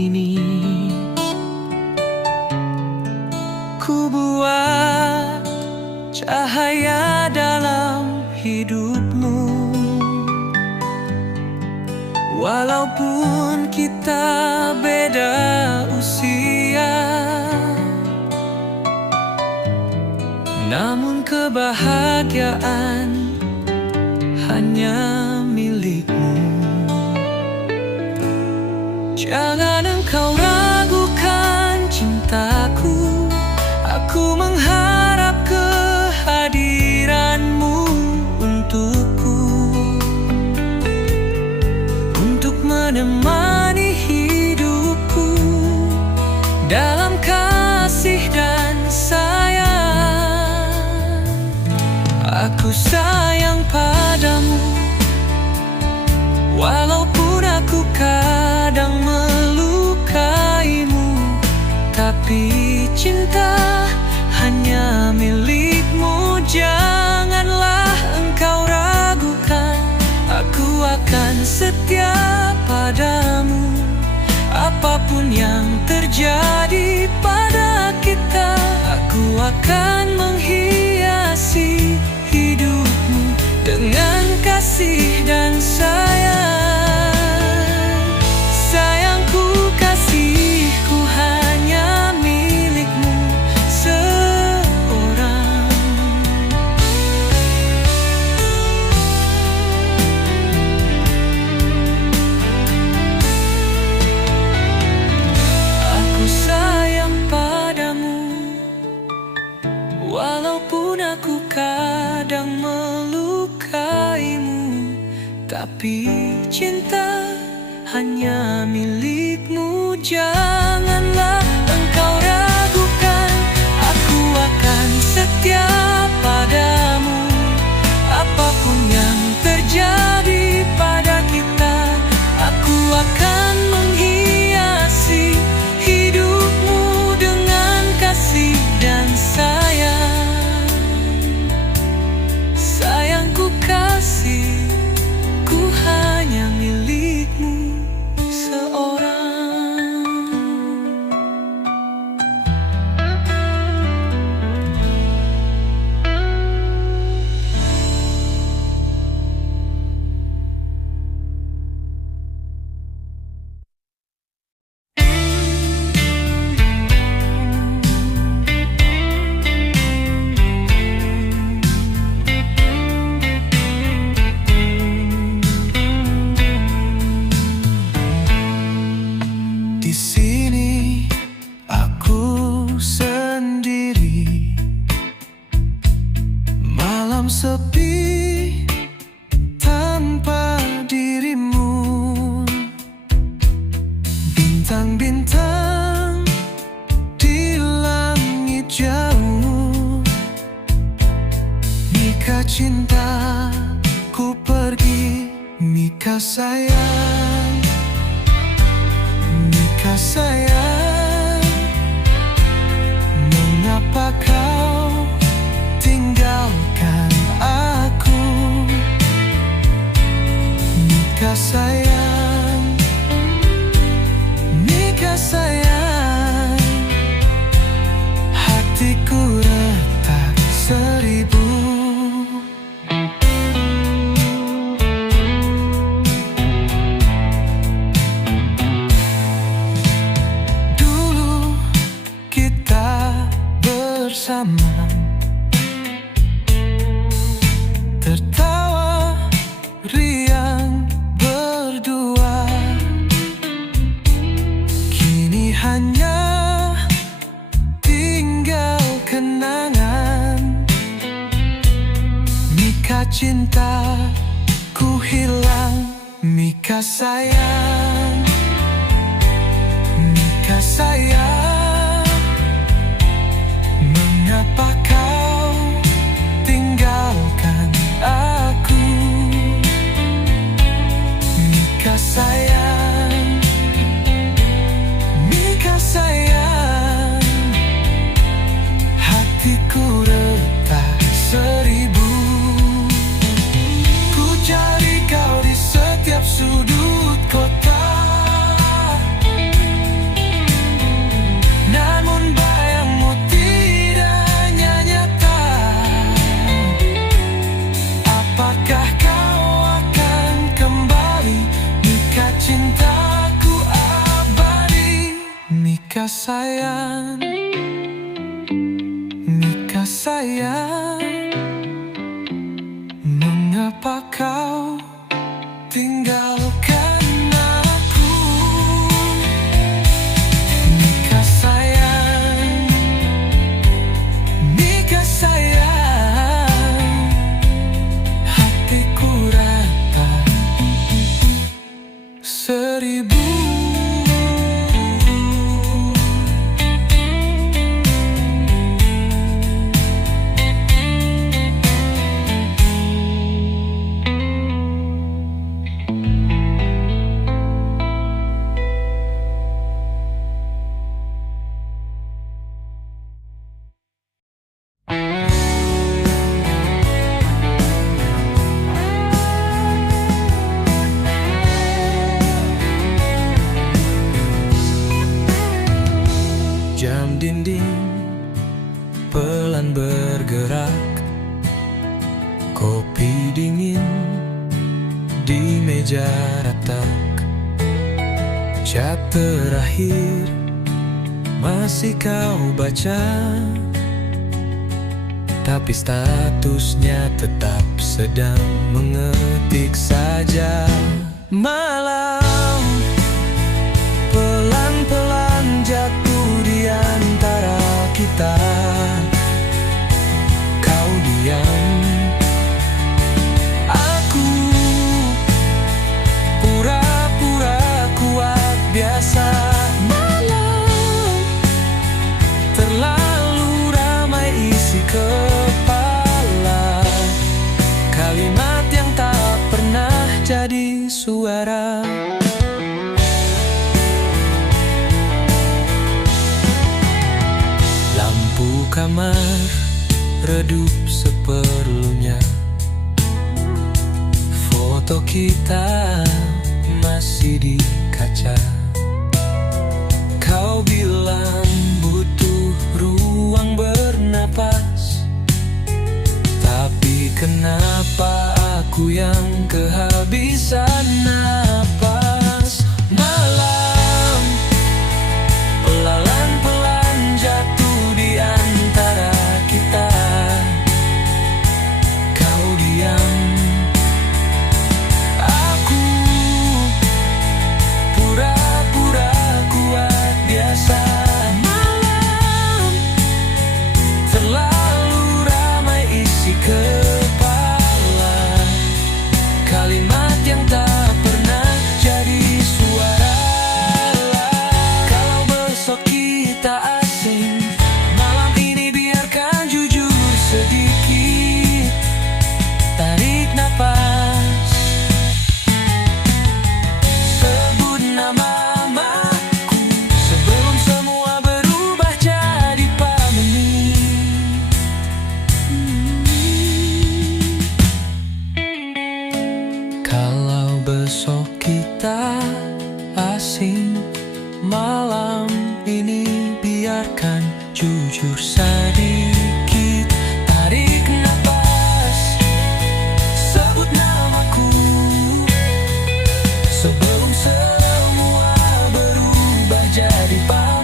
ini. Ku buat cahaya dalam hidupmu, walaupun kita beda usia, namun kebahagiaan hanya milikmu. Jangan engkau ragukan cintaku, aku mengharap kehadiranmu untukku, untuk menemani hidupku dalam kasih dan sayang. Aku sayang padamu, walaupun aku kadang melukaimu, tapi cinta hanya milikmu. Janganlah engkau ragukan, aku akan setia padamu. Apapun yang terjadi pada kita, aku akan menghiasi hidupmu dengan kasih dan sayang. Sayangku, kasihku hanya milikmu seorang. Aku sayang padamu, walaupun aku kadang melukaimu, tapi cinta hanya milikmu. Janganlah engkau ragukan, aku akan setia padamu. Apapun yang terjadi pada kita, aku akan menghiasi hidupmu dengan kasih dan sayang. Sayangku, kasihku hanya milikmu seorang. Di sini aku sendiri, malam sepi tanpa dirimu. Bintang-bintang di langit jauh, Mika cinta ku pergi, Mika sayang, Mika sayang. Mengapa kau tinggalkan aku, Mika sayang, Mika sayang. Hatiku retak seribu. Dulu kita bersama, tertawa riang berdua. Kini hanya tinggal kenangan. Mika cinta ku hilang, Mika sayang, Mika sayang. Mengapa kau tinggalkan aku, Mika sayang, Mika sayang. Hatiku retak seribu. Ku cari kau di setiap sudut kota, Mika sayang, Mika sayang, mengapa kau tinggalkan aku? Mika sayang, Mika sayang, hatiku rata seribu. Jam dinding pelan bergerak, kopi dingin di meja retak. Chat terakhir masih kau baca, tapi statusnya tetap sedang mengetik saja. Malam pelan-pelan jatuh di antara kita. Kau diam, aku pura-pura kuat biasa. Malam terlalu ramai isi kepala, kalimat yang tak pernah jadi suara. Kamar redup seperlunya, foto kita masih di kaca. Kau bilang butuh ruang bernapas, tapi kenapa aku yang kehabisan napas? Malam pelan-pelan jatuh di antara kita. Kau diam, aku pura-pura kuat biasa. Malam terlalu ramai isi kepala, kalimat yang tak pernah jadi suara. Kalau besok kita asing, malam ini biarkan jujur sedikit. Tarik napas, sebut namaku sebelum semua berubah jadi pamit. Kalau besok kita asing, malam ini biarkan jujur sedikit. Tarik napas, sebut namaku sebelum semua berubah jadi pamit.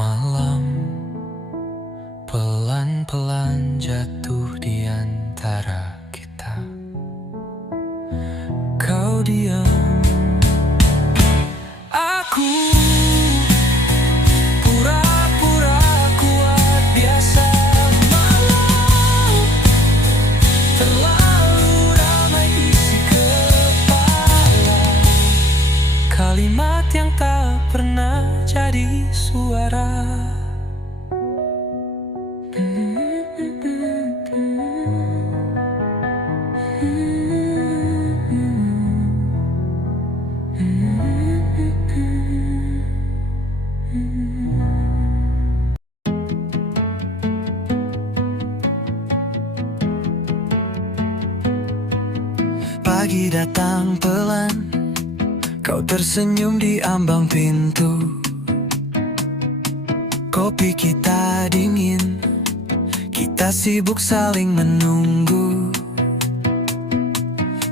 Malam pelan-pelan jatuh di antara kita. Kau diam, aku pura-pura kuat biasa. Malam terlalu ramai isi kepala, kalimat yang tak pernah jadi suara. Pagi datang pelan, Kau tersenyum di ambang pintu. Kopi kita dingin, kita sibuk saling menunggu.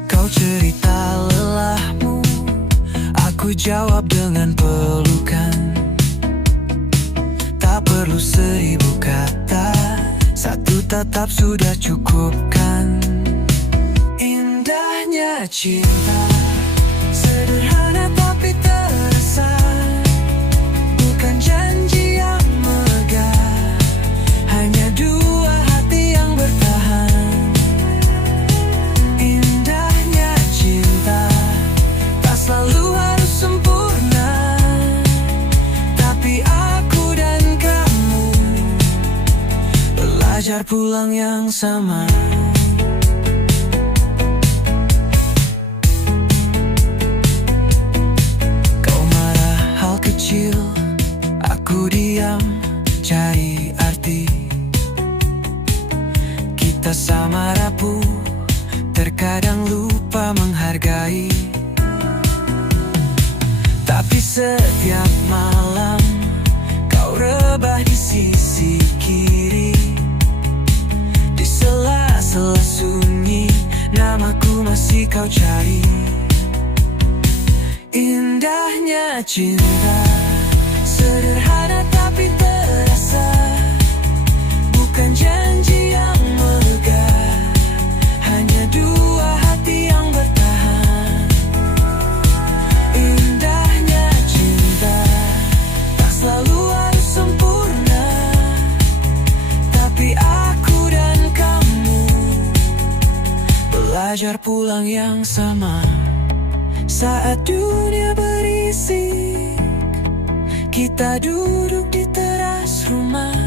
Kau cerita lelahmu, aku jawab dengan pelukan. Tak perlu 1000 kata, satu tatap sudah cukup kan. Indahnya cinta, sederhana tapi terasa. Bukan janji yang megah, hanya dua hati yang bertahan. Indahnya cinta, tak selalu harus sempurna, tapi aku dan kamu belajar pulang yang sama. Aku diam, cari arti. Kita sama rapuh, terkadang lupa menghargai. Tapi setiap malam kau rebah di sisi kiri. Di sela-sela sunyi, namaku masih kau cari. Indahnya cinta, sederhana tapi terasa. Bukan janji yang megah, hanya dua hati yang bertahan. Indahnya cinta, tak selalu harus sempurna, tapi aku dan kamu belajar pulang yang sama. Saat dunia berisik, kita duduk di teras rumah,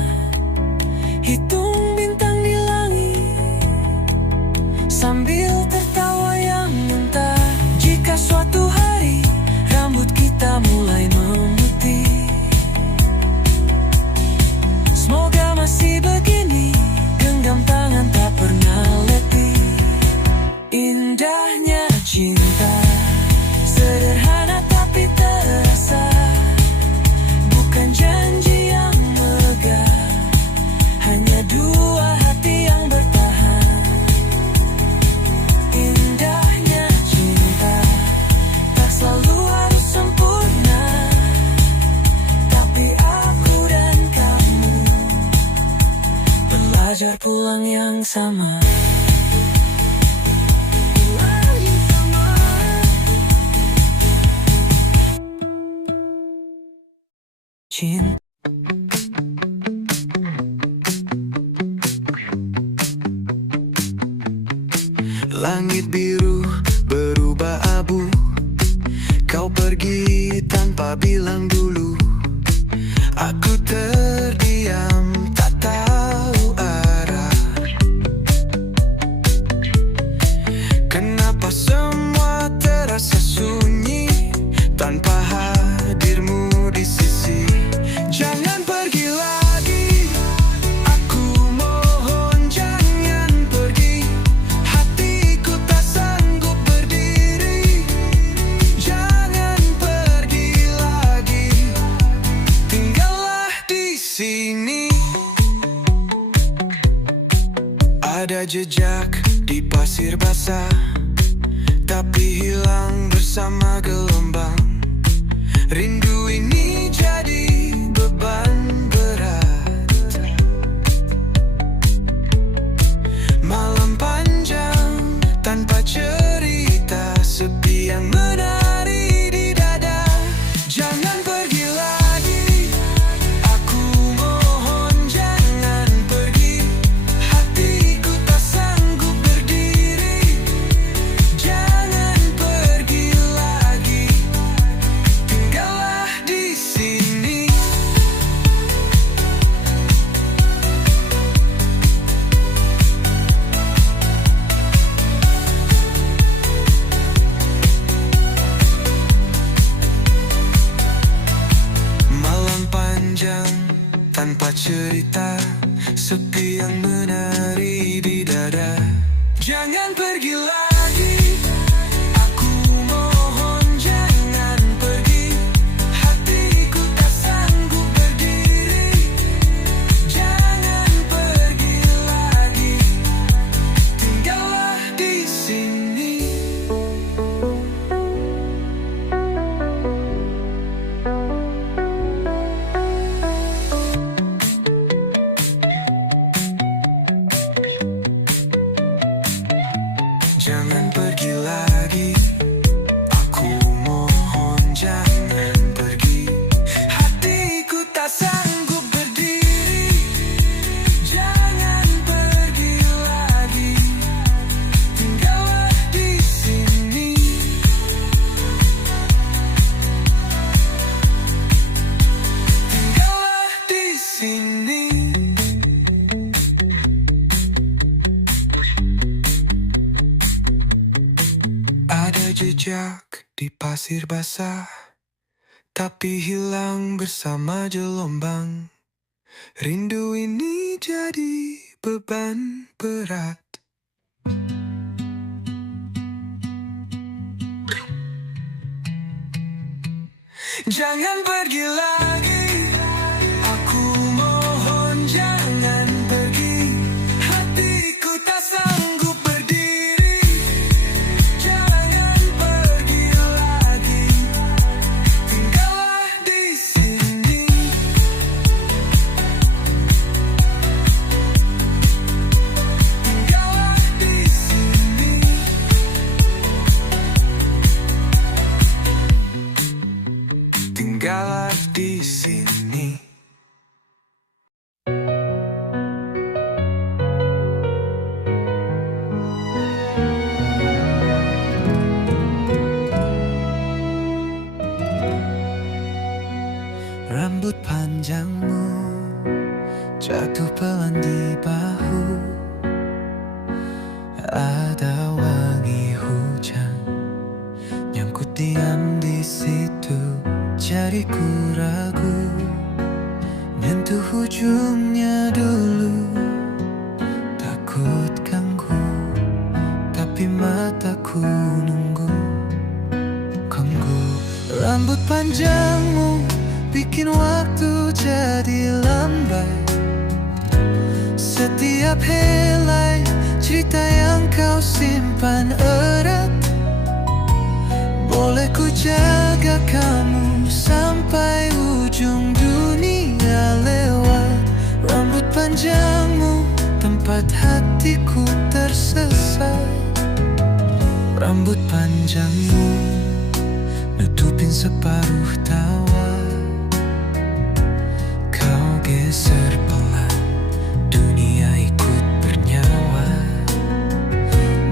hitung bintang di langit, sambil tertawa yang mentah. Jika suatu hari rambut kita mulai memutih, semoga masih begini, genggam tangan tak pernah letih. Indahnya cinta, sederhana tapi terasa. Bukan janji yang megah, hanya dua hati yang bertahan. Indahnya cinta, tak selalu harus sempurna, tapi aku dan kamu belajar pulang yang sama. Langit biru berubah abu, kau pergi tanpa bilang dulu. Aku terdiam, tak tahu arah. Kenapa semua terasa sunyi tanpa hadirmu di sisi. Jangan pergi lagi, aku mohon jangan pergi. Hatiku tak sanggup berdiri. Jangan pergi lagi, tinggallah di sini. Ada jejak di pasir basah, tapi hilang bersama gelombang. Rindu ini jadi beban berat. Malam panjang tanpa cerita, sepi yang menari di dada. Jangan pergi lagi, aku mohon jangan pergi. Hatiku tak sanggup berdiri. Jangan pergi lagi, tinggallah di sini. Malam panjang tanpa cerita, sepi yang menari di dada. Jangan pergi lagi, aku mohon jangan di pasir basah, tapi hilang bersama gelombang. Rindu ini jadi beban berat. Jangan pergi lagi, aku mohon jangan pergi. Hatiku tak sanggup berdiri. Jangan pergi lagi, tinggallah di sini. Tinggallah di sini. Tinggallah di sini. Rambut panjangmu jatuh pelan di bahu. Ada wangi hujan nyangkut diam di situ. Jariku ragu nyentuh ujungnya dulu. Takut ganggu, tapi mataku nunggu. Rambut panjangmu bikin waktu jadi lambat. Setiap helai cerita yang kau simpan erat. Boleh ku jaga kamu sampai ujung dunia lewat. Rambut panjangmu tempat hatiku tersesat. Rambut panjangmu nutupin separuh tawa. Kau geser pelan, dunia ikut bernyawa.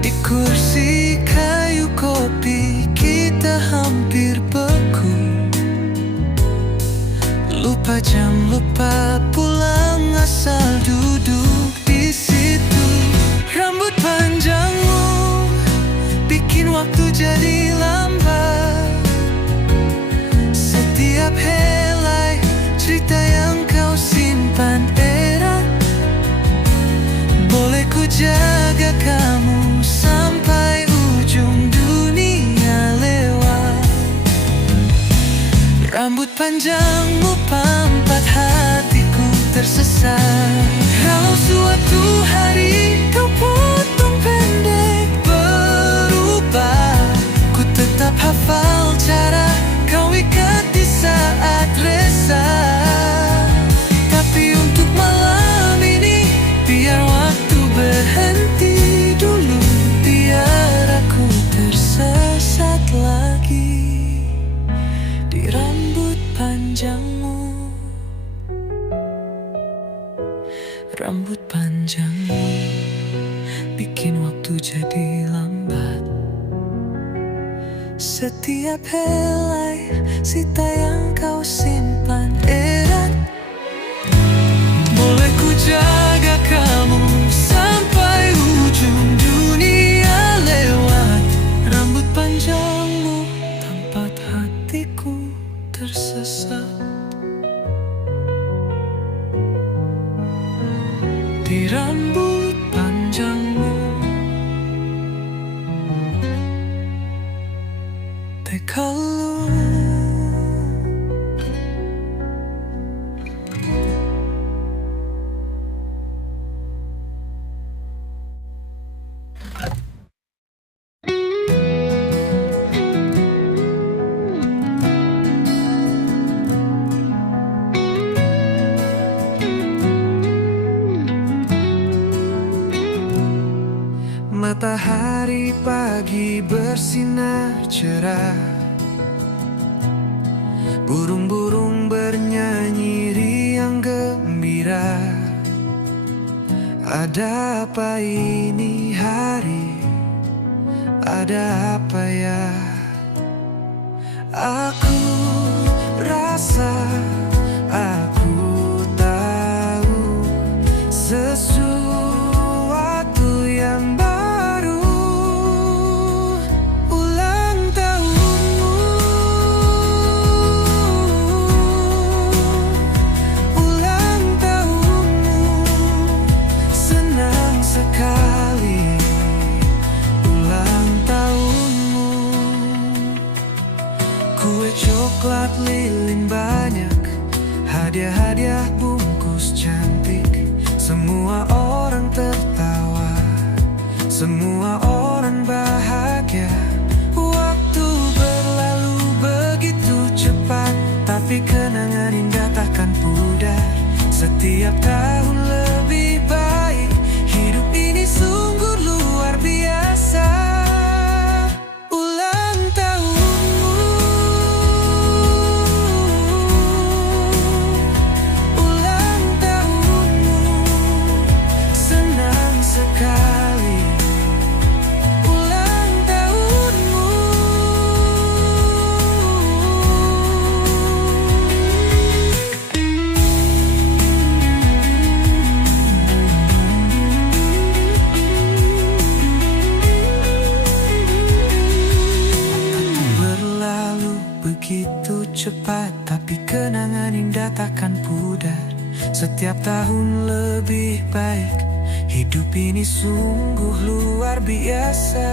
Di kursi kayu kopi kita hampir beku. Lupa jam, lupa pulang, asal duduk di situ. Rambut panjangmu bikin waktu jadi lambat. Setiap helai cerita yang kau simpan erat. Boleh ku jaga kamu sampai ujung dunia lewat. Rambut panjangmu pampat hatiku tersesat. Kalau suatu hari kau potong pendek berubah, ku tetap hafal cara kau ikat di saat resah. Tapi untuk malam ini biar waktu berhenti dulu. Biar aku tersesat lagi di rambut panjangmu. Rambut panjangmu bikin waktu jadi lambat. Setiap helai sita yang kau simpan erat. Boleh ku jaga kamu sampai ujung dunia lewat. Rambut panjangmu tempat hatiku tersesat. Di rambut panjangmu. Take a look. Matahari pagi bersinar cerah. Burung-burung bernyanyi riang gembira. Ada apa ini hari? Ada apa ya? Aku rasa aku tahu sesuatu yang baru. Ulang tahunmu coklat lilin banyak, hadiah-hadiah bungkus cantik. Semua orang tertawa, semua orang bahagia. Waktu berlalu begitu cepat, tapi kenangan indah takkan pudar. Setiap tahun lebih baik, hidup ini sungguh luar biasa. Ulang tahunmu, ulang tahunmu, senang sekali. Ulang tahunmu. Berlalu begitu cepat, tapi kenangan indah takkan pudar. Setiap tahun lebih baik, hidup ini sungguh luar biasa.